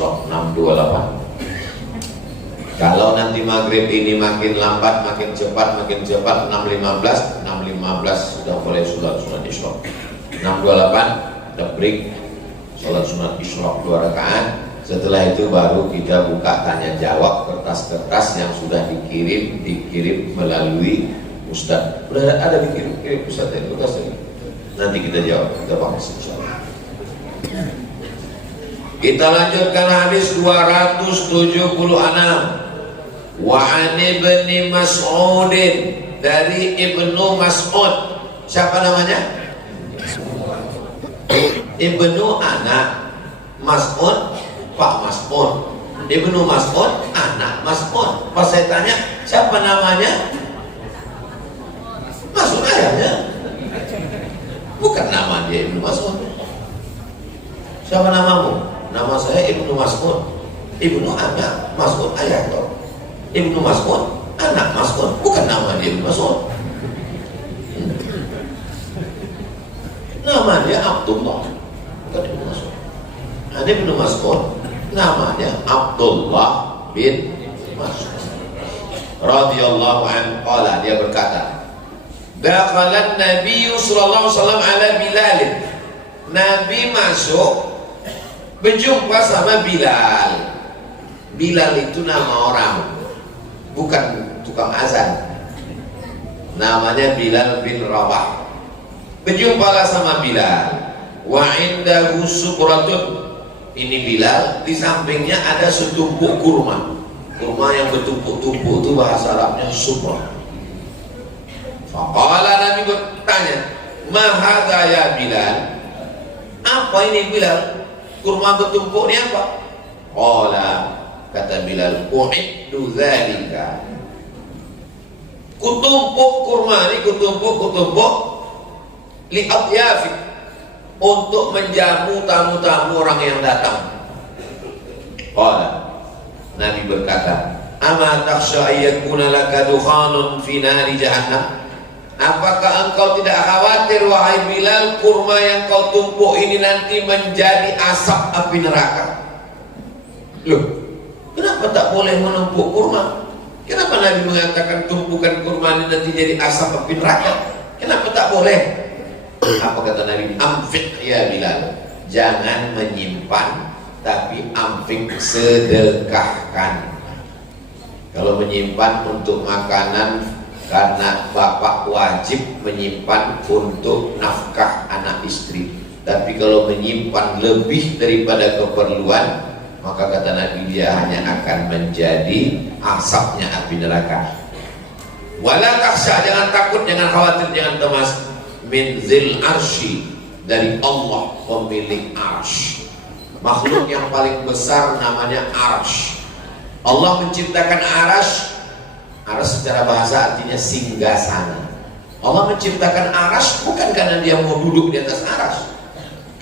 Isra 628. Kalau nanti maghrib ini makin lambat, makin cepat, 6.15 sudah mulai sholat sunat Isra. 6.28 kita break, sholat sunat Isra 2 rakaat. Setelah itu baru kita buka tanya jawab, kertas-kertas yang sudah dikirim melalui Ustadz. Udah ada dikirim Ustadz dari kertas ini. Nanti kita jawab, kita bahas insyaallah. Kita lanjutkan hadis 276. Wa an Ibni Mas'udin, dari Ibnu Mas'ud. Siapa namanya? Ibnu anak Mas'ud, Pak Mas'ud. Ibnu Mas'ud, anak Mas'ud. Pas saya tanya, siapa namanya? Mas'ud ayahnya. Bukan nama dia Ibnu Mas'ud. Siapa namamu? Nama saya Ibnu Mas'ud. Ibnu anak Mas'ud ayah toh. Ibnu Mas'ud, anak Mas'ud, bukan nama dia Ibnu Mas'ud. Nama dia Abdullah, bukan Ibnu Mas'ud. Ada Ibnu Mas'ud, namanya Abdullah bin Mas'ud radhiyallahu anhu. Qala, dia berkata, dakhalan Nabi sallallahu alaihi wasallam ala Bilal. Nabi masuk berjumpa sama Bilal. Bilal itu nama orang, bukan tukang azan. Namanya Bilal bin Rabah. Berjumpalah sama Bilal. Wa indahu sukratun. Ini Bilal, di sampingnya ada setumpuk kurma. Kurma yang bertumpuk-tumpuk itu bahasa Arabnya sukra. Faqala, Nabi bertanya, ma hadza ya Bilal? Apa ini Bilal? Kurma bertumpuk ini apa? Qala, kata Bilal, u'iddu dzalika. Kutumpuk kurma ini, kutumpuk li adyafik, untuk menjamu tamu-tamu orang yang datang. Qala, Nabi berkata, ama takhsha ayyakuna laka dukhanun fi nari jahannam? Apakah engkau tidak khawatir wahai Bilal, kurma yang kau tumpuk ini nanti menjadi asap api neraka? Loh, kenapa tak boleh menumpuk kurma? Kenapa Nabi mengatakan tumpukan kurma ini nanti jadi asap api neraka? Kenapa tak boleh? Apa kata Nabi? Amfik ya Bilal, jangan menyimpan, tapi amfik, sedekahkan. Kalau menyimpan untuk makanan, karena bapak wajib menyimpan untuk nafkah anak istri. Tapi kalau menyimpan lebih daripada keperluan, maka kata Nabi, dia hanya akan menjadi asapnya api neraka. Wala takhsha, jangan takut, jangan khawatir, jangan cemas, min zil arsy, dari Allah pemilik arsy. Makhluk yang paling besar namanya arsy. Allah menciptakan arsy. Arsy secara bahasa artinya singgasana. Allah menciptakan arsy bukan karena dia mau duduk di atas arsy.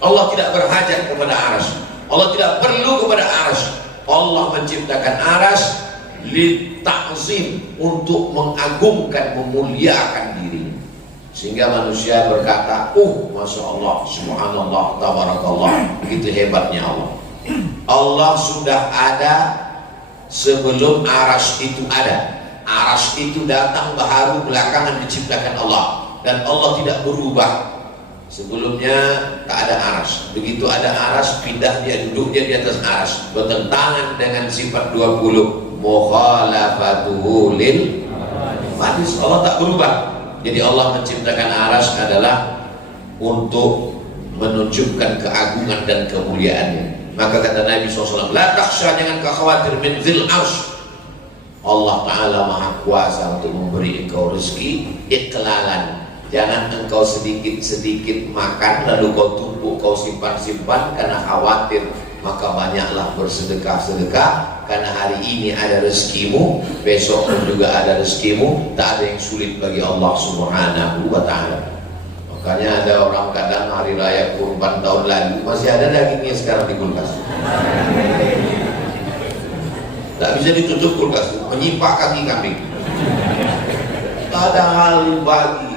Allah tidak berhajat kepada arsy. Allah tidak perlu kepada arsy. Allah menciptakan arsy litakzim, untuk mengagungkan, memuliakan diri. Sehingga manusia berkata, Masya Allah, Subhanallah, Tabarakallah. Begitu hebatnya Allah. Allah sudah ada sebelum arsy itu ada. Arsy itu datang baru belakangan diciptakan Allah. Dan Allah tidak berubah. Sebelumnya tak ada arsy. Begitu ada arsy, pindah dia, duduk dia di atas arsy. Bertentangan dengan sifat 20, mukhalafatuhu lil hadis. Allah tak berubah. Jadi Allah menciptakan arsy adalah untuk menunjukkan keagungan dan kemuliaannya. Maka kata Nabi SAW, la takhsha, jangan kau khawatir, min zil arsy. Allah Ta'ala maha kuasa untuk memberi engkau rezeki iklalan. Jangan engkau sedikit-sedikit makan lalu kau tumpuk, kau simpan-simpan karena khawatir. Maka banyaklah bersedekah-sedekah, karena hari ini ada rezekimu, besok pun juga ada rezekimu. Tak ada yang sulit bagi Allah Subhanahu wa Ta'ala. Makanya ada orang kadang hari raya kurban tahun lalu masih ada dagingnya sekarang di kulkas. Tak bisa ditutup kulkas, menyimpak kaki kambing. Tak ada hal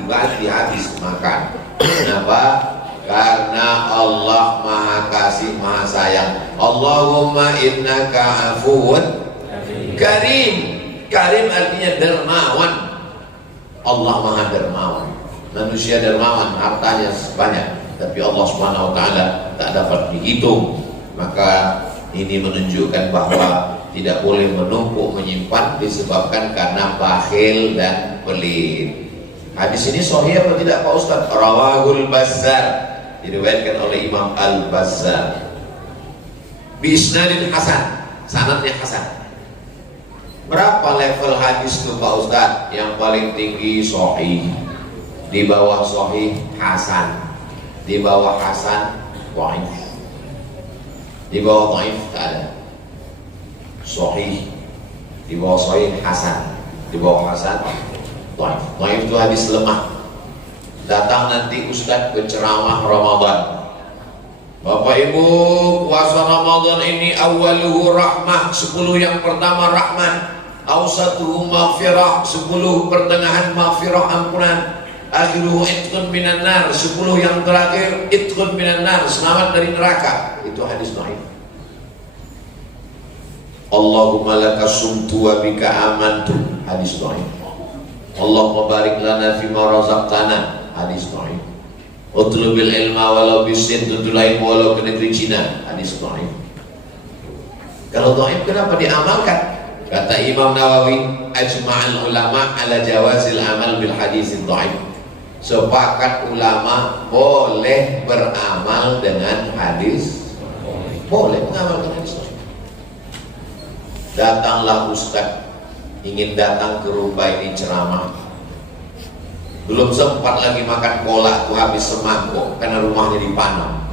bagi habis makan. Kenapa? Karena Allah Maha Kasih Maha Sayang. Allahumma innaka afuwun karim. Karim artinya dermawan. Allah Maha dermawan. Manusia dermawan, hartanya banyak, tapi Allah Subhanahu wa taala tak dapat dihitung. Maka ini menunjukkan bahwa tidak boleh menumpuk menyimpan disebabkan karena bakhil dan pelit. Hadis ini sahih atau tidak Pak Ustaz? Rawahul Bazzar, diriwayatkan oleh Imam Al-Bazzar bi isnadin hasan, sanadnya hasan. Berapa level hadis itu Pak Ustaz? Yang paling tinggi sahih, di bawah sahih hasan, di bawah hasan dhaif, di bawah dhaif tak ada. Sahih, di bawah sahih hasan, di bawah hasan dhaif. Dhaif itu hadis lemah. Datang nanti Ustaz ke ceramah Ramadan, Bapak Ibu, puasa Ramadan ini awaluhu rahmah, 10 yang pertama rahmat, awsatuhu maghfirah, 10 pertengahan maghfirah ampunan, akhiruhu itqun minan nar, 10 yang terakhir itqun minan nar, selamat dari neraka. Itu hadis dhaif. Allahumma laka sumtu wa bika amantu, hadis dhaif. Allahumma barik lana fima razaqtana, hadis dhaif. Utlubil ilma walau bisin, tuntut ilmu walau ke negeri Cina, hadis dhaif. Kalau dhaif kenapa diamalkan? Kata Imam Nawawi, ajma'al ulama ala jawazil amal bil hadis dhaif. Sepakat ulama boleh beramal dengan hadis, boleh mengamalkan hadis dhaif. Datanglah Ustaz, ingin datang ke rumah ini ceramah, belum sempat lagi makan kolak tuh habis semangkuk karena rumahnya di Panam.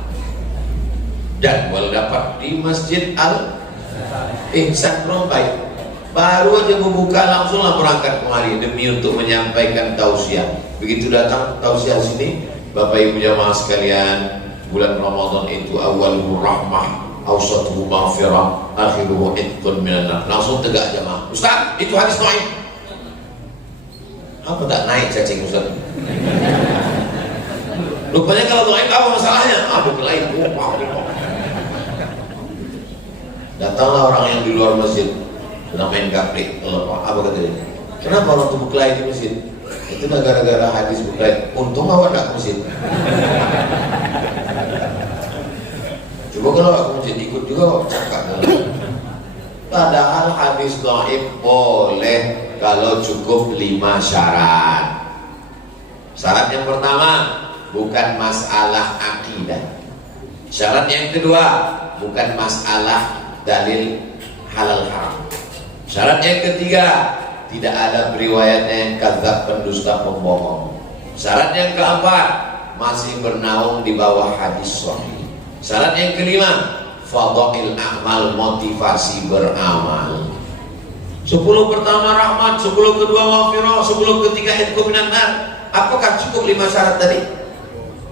Jadwal dapat di Masjid Al-Ihsan Rombay, baru aja membuka langsung lah berangkat kemari demi untuk menyampaikan tausiah. Begitu datang tausiah sini, Bapak Ibu jamaah sekalian, bulan Ramadan itu awaluhu rahmah, awsatuhu maghfirah, akhiruhu itqun minan nar. Langsung tegak jamaah, Ustaz itu hadis dhaif. Apa tak naik cacing Ustaz? Rupanya kalau dhaif apa masalahnya? Ada lain. Datanglah orang yang di luar masjid, sedang main gaplik. Apa kata dia? Kenapa orang tuh berkelahi di masjid? Itu gara-gara hadis berkelahi. Untung awak tak ke masjid. Coba kalau aku masjid ikut juga cakap. Padahal hadis dhaif boleh kalau cukup 5 syarat. Syarat yang pertama, bukan masalah akidah. Syarat yang kedua, bukan masalah dalil halal haram. Syarat yang ketiga, tidak ada riwayatnya kadzab, pendusta, pembohong. Syarat yang keempat, masih bernaung di bawah hadis sahih. Syarat yang kelima, fadhail amal, motivasi beramal. 10 pertama rahmat, 10 kedua maghfirah, 10 ketiga itqun minan nar. Apakah cukup 5 syarat tadi?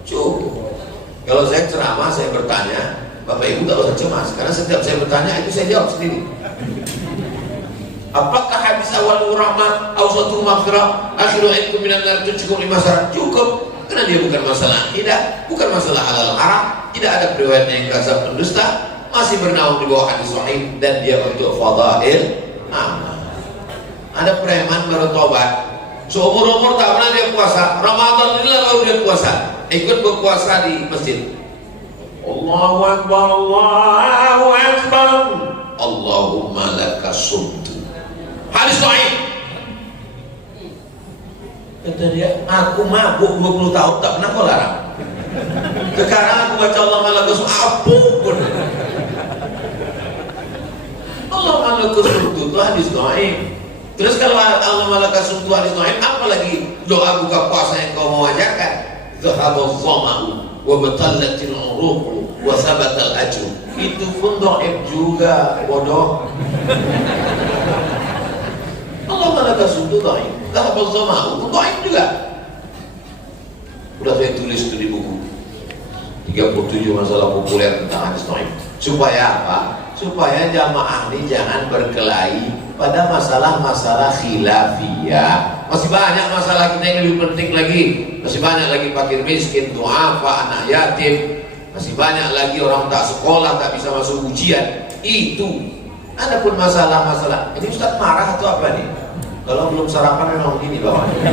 Cukup. Kalau saya ceramah, saya bertanya, Bapak Ibu tak usah cemas, karena setiap saya bertanya itu saya jawab sendiri. Apakah hadis awal rahmat, awsatuhu maghfirah, akhiru itqun minan nar itu cukup 5 syarat? Cukup. Karena dia bukan masalah akidah, bukan masalah halal haram, tidak ada riwayatnya yang kadzab, pendusta, masih bernaung di bawah hadis sahih, dan dia untuk fadhail amal. Ada preman baru tobat, seumur-umur tak pernah dia puasa, Ramadan ini lalu dia puasa, ikut berpuasa di masjid. Allahu Akbar, Allahu Akbar, Allahumma laka sumtu, hadis sahih. Kata dia, aku mabuk 20 tahun tak pernah kau larang. Sekarang aku baca Allah malaka ampun. Allah malaka sumtu itu hadis dhaif. Terus kalau Allah malaka sumtu hadis dhaif, apa lagi doa buka puasa yang kau mau ajarkan? Zahabaz zama'u wa batallatil uruqu wa sabatal ajru. Itu pun dhaif juga, bodoh. Allah malaka sumtu dhaif, zahabaz zama'u dhaif juga. Udah saya tulis itu di buku 37 masalah populer tentang hadis dhaif. Supaya apa? Supaya jamaah ini jangan berkelahi pada masalah-masalah khilafiyah. Masih banyak masalah kita yang lebih penting lagi. masih banyak lagi fakir miskin, duafa, anak yatim, masih banyak lagi orang tak sekolah, tak bisa masuk ujian. Itu. Adapun masalah-masalah, ini Ustaz marah atau apa nih? Kalau belum sarapan memang begini bawahnya.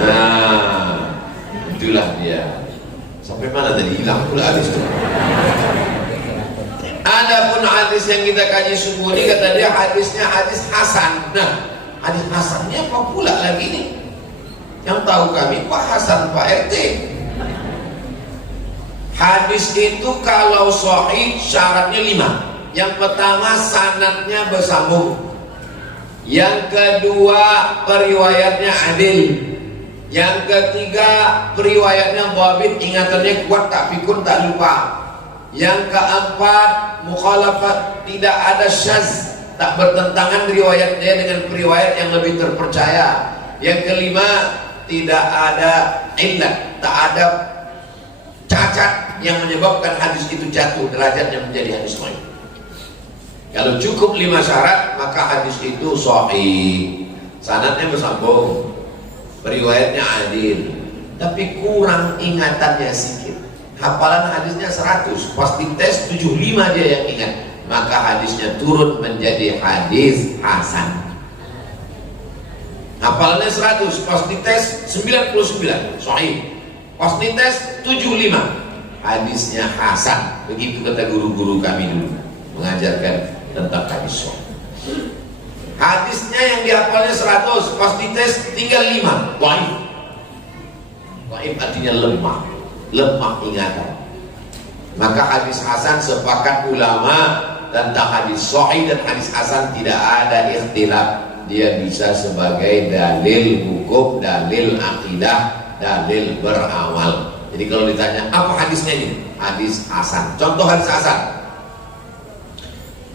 Nah, itulah dia. Sampai mana tadi? Hilang pula hadis itu. Adapun hadis yang kita kaji subuh ini, kata dia hadisnya hadis hasan. Nah, hadis hasannya apa pula lagi nih? Yang tahu kami Pak Hasan, Pak RT. Hadis itu kalau sahih syaratnya 5. Yang pertama sanadnya bersambung. Yang kedua periwayatnya adil. Yang ketiga periwayatnya dhabit, ingatannya kuat, tak pikun, tak lupa. Yang keempat mukhalafat, tidak ada syaz, tak bertentangan riwayatnya dengan periwayat yang lebih terpercaya. Yang kelima tidak ada illat, tak ada cacat yang menyebabkan hadis itu jatuh derajatnya menjadi hadis sahih. Kalau cukup 5 syarat maka hadis itu sahih. Sanadnya bersambung, periwayatnya adil, tapi kurang ingatannya sedikit. Hafalan hadisnya 100, pas dites 75 dia yang ingat, maka hadisnya turun menjadi hadis hasan. Hafalannya 100, pas dites 99, sahih. Pas dites 75, hadisnya hasan. Begitu kata guru-guru kami dulu mengajarkan tentang hadis sahih. Hadisnya yang dihafalnya 100, pas dites tinggal 5, dhaif. Dhaif artinya lemah ingatan. Maka hadis hasan sepakat ulama tentang hadis sahih dan hadis hasan tidak ada ikhtilaf. Dia bisa sebagai dalil hukum, dalil akidah, dalil beramal. Jadi kalau ditanya apa hadisnya ini? Hadis hasan. Contoh hadis hasan.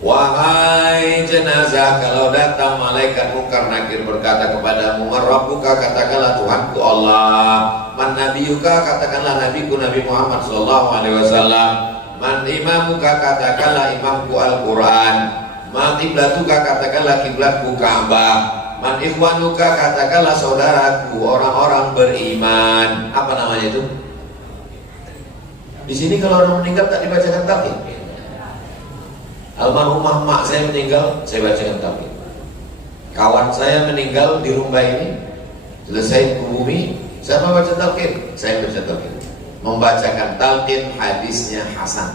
Wahai jenazah, kalau datang malaikat munkar nakir berkata kepadamu, man rabbuka, katakanlah Tuhanku Allah. Man nabiyuka, katakanlah nabiku Nabi Muhammad sallallahu alaihi wasallam. Man imamuka, katakanlah imamku Al-Quran. Man qiblatuka, katakanlah kiblatku Ka'bah. Man ikhwanuka, katakanlah saudaraku orang-orang beriman. Apa namanya itu? Di sini kalau orang meninggal tak dibacakan talqin. Almarhumah mak saya meninggal, saya bacakan talqin. Kawan saya meninggal di rumah ini, selesai ke bumi, siapa baca talqin? Saya baca talqin. Membacakan talqin hadisnya hasan,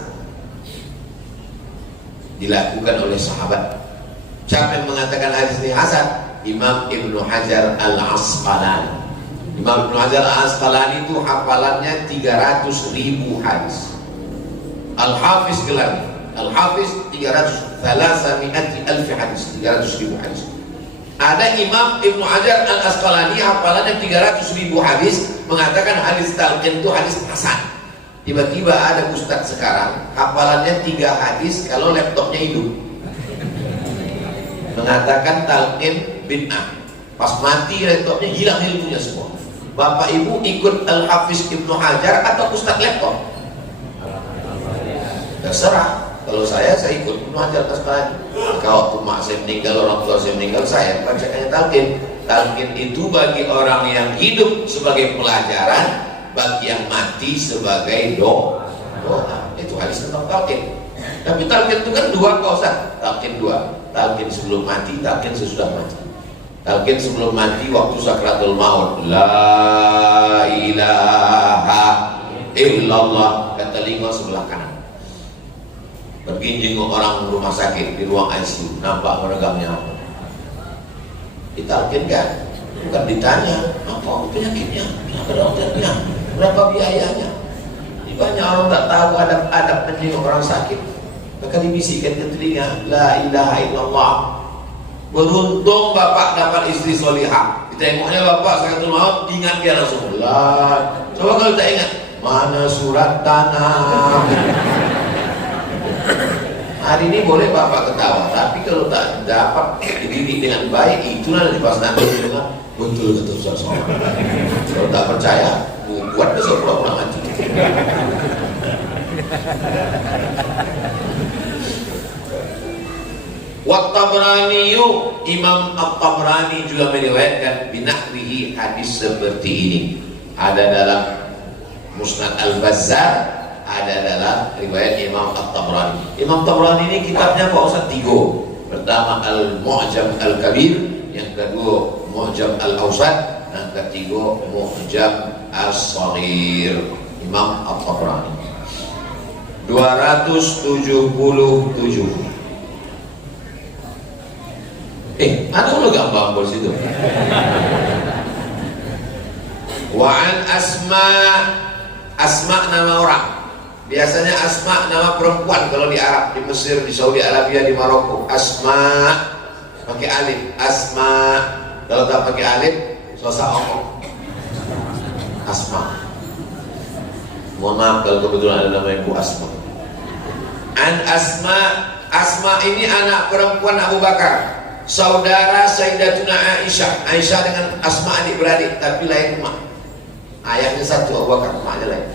dilakukan oleh sahabat. Siapa yang mengatakan hadis ini hasan? Imam Ibnu Hajar Al-Asqalani. Imam Ibnu Hajar Al-Asqalani itu hafalannya 300.000 hadis. Al-Hafiz gelarnya, Al-Hafiz 300.000 hadis, 300.000 hadis. Ada Imam Ibnu Hajar Al-Asqalani hafalannya 300.000 hadis, mengatakan hadis talqin itu hadis hasan. Tiba-tiba ada ustadz sekarang hafalannya 3 hadis kalau laptopnya hidup, mengatakan talqin bid'ah. Pas mati laptopnya hilang ilmunya semua. Bapak ibu ikut Al-Hafiz Ibnu Hajar atau ustadz laptop? Terserah. Kalau saya ikut Ibnu Hajar Al-Asqalani. Maka waktu mak saya meninggal, orang tua saya meninggal, saya bacakannya talqin. Talqin itu bagi orang yang hidup sebagai pelajaran, bagi yang mati sebagai doa. Itu hadis tentang talqin. Tapi talqin itu kan 2 Ustaz. Talqin 2. Talqin sebelum mati, talqin sesudah mati. Talqin sebelum mati waktu sakratul maut. La ilaha illallah, ke telinga sebelah kanan. Pergi jenguk orang rumah sakit di ruang ICU, nampak meregangnya apa? Ditalqin kan? Bukan ditanya apa penyakitnya, apa dokternya, berapa biayanya. Ini banyak orang tak tahu adab-adab menjenguk orang sakit. Maka dibisikkan ke telinga, la ilaha illallah. Beruntung bapak dapat istri solihah. Ditengoknya bapak sakratul maut, ingat dia langsung. La. Coba kalau tak ingat, mana surat tanah? Hari ini boleh bapak ketawa, tapi kalau tak dapat dididik dengan baik, itulah pas nanti bilang betul Ustaz Somad. Kalau tak percaya, buat besok pulang mati. Wa Tabrani, Imam At-Tabrani juga meriwayatkan binahwihi hadis seperti ini. Ada dalam Musnad Al-Bazzar, ada dalam riwayat Imam At-Tabrani. Imam Tabrani ini kitabnya Pak Ustaz 3. Pertama Al-Mu'jam Al-Kabir, yang kedua Mu'jam Al-Awsat, yang ketiga Mu'jam As-Saghir. Imam At-Tabrani 277. Ada lo gambar bos itu. Wa'an Asma nama orang. Biasanya Asma nama perempuan kalau di Arab, di Mesir, di Saudi Arabia, di Maroko. Asma pakai alif. Asma kalau tak pakai alif selesai omong. Asma. Mohon maaf kalau kebetulan ada nama Ibu Asma. An Asma ini anak perempuan Abu Bakar, saudara Sayyidatuna Aisyah. Aisyah dengan Asma adik-beradik tapi lain rumah. Ayahnya satu, Abu Bakar, rumahnya lain.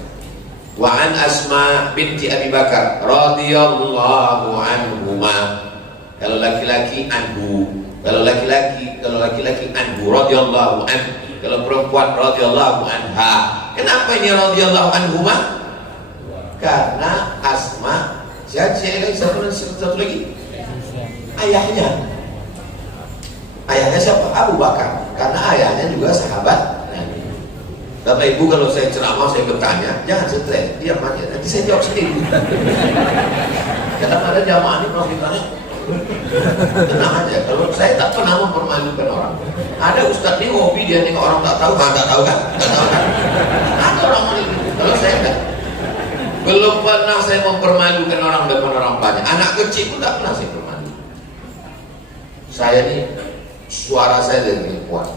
Wa an Asma binti Abi Bakar radhiyallahu anhuma. Kalau laki-laki anhu, kalau laki-laki anhu radhiyallahu anhu, kalau perempuan radhiyallahu anha. Kenapa ini radhiyallahu anhuma? Karena Asma satu lagi ayahnya siapa? Abu Bakar, karena ayahnya juga sahabat. Bapak Ibu kalau saya ceramah, saya bertanya, jangan stres, diam aja, nanti saya jawab sendiri. Kadang ada jamaah ini kalau ditanya, tenang aja, kalau saya tak pernah mempermalukan orang. Ada ustadz ini hobi dia nengok orang tak tahu kan? Ada orang ini, kalau saya enggak. Belum pernah saya mempermalukan orang depan orang banyak. Anak kecil pun tak pernah saya permalukan. Saya ini suara saya lebih kuat.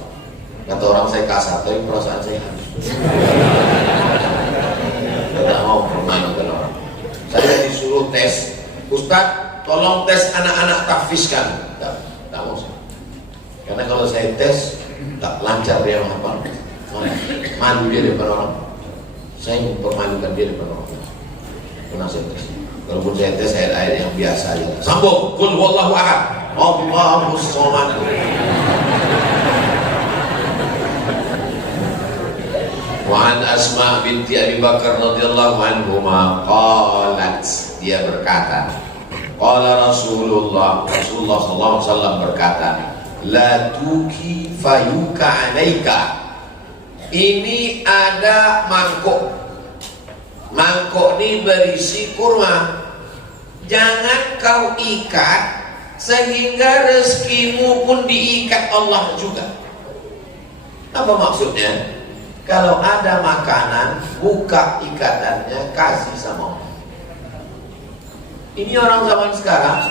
Kata orang saya kasar, tapi perasaan saya halus. Saya tidak mau permalukan orang. Saya disuruh tes, Ustadz, tolong tes anak-anak tahfizkan. Tak mau saya. Karena kalau saya tes, tak lancar dia menghafal. Malu dia depan orang. Saya mempermalukan dia depan orang. Pernah saya tes. Kalaupun saya tes ayat-ayat yang biasa aja. Sambung, qul huwallahu ahad, Allahus samad. Wa an Asma binti Abi Bakar radhiyallahu anhuma qalat, dia berkata, qala Rasulullah sallallahu alaihi wasallam berkata, la tuki fayuka alaika. Ini ada mangkok ini berisi kurma, jangan kau ikat sehingga rezekimu pun diikat Allah juga. Apa maksudnya? Kalau ada makanan, buka ikatannya, kasih sama Allah. Ini orang zaman sekarang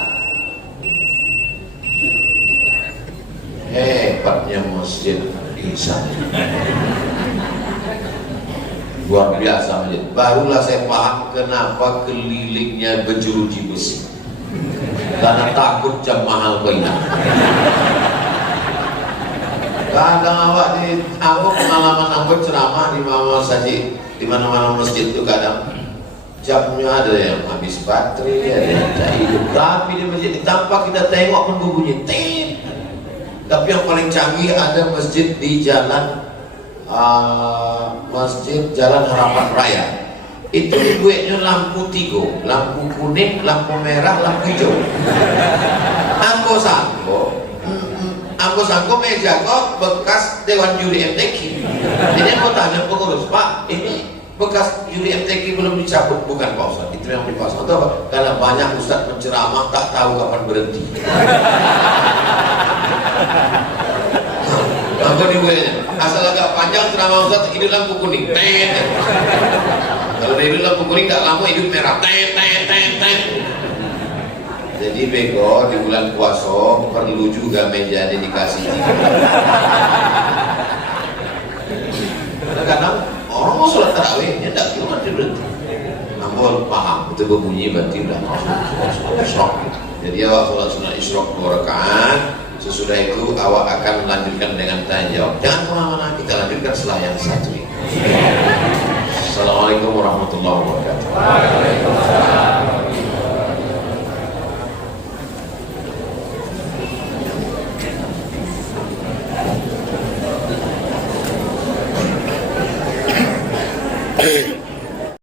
hebatnya masjid Ihsan. Luar biasa masjid. Barulah saya paham kenapa kelilingnya berjeruji besi. Karena takut jam mahal kena. Kadang aku pengalaman aku ceramah di mana-mana masjid itu kadang jamnya ada yang habis baterai, ada yang tak hidup. Tapi di masjid tanpa kita tengok pun berbunyi ting. Tapi yang paling canggih ada masjid di Jalan Harapan Raya. Itu duitnya lampu 3, lampu kuning, lampu merah, lampu hijau. Aku sanggup meja kok bekas Dewan Juri MTQ. Jadi aku tanya pengurus, Pak, ini bekas Juri MTQ belum dicabut? Bukan Pak Ustaz, itu yang dipasang. Tahu apa? Karena banyak Ustaz menceramah tak tahu kapan berhenti. Apa dibuatnya? Asal agak panjang ceramah Ustaz, hidup lampu kuning, ten. Kalau hidup lampu kuning tak lama hidup merah, ten. Jadi bego di bulan puasa perlu juga meja dikasih. Kadang-kadang orang mau sholat tarawihnya tak kira mati berhenti. Namun paham itu berbunyi berarti udah masuk isyraq. Jadi awak sholat sunat isyraq 2 rakaat. Sesudah itu awak akan melanjutkan dengan tanya jawab. Jangan kemana-mana, kita lanjutkan setelah yang satu ini. Assalamualaikum warahmatullahi wabarakatuh.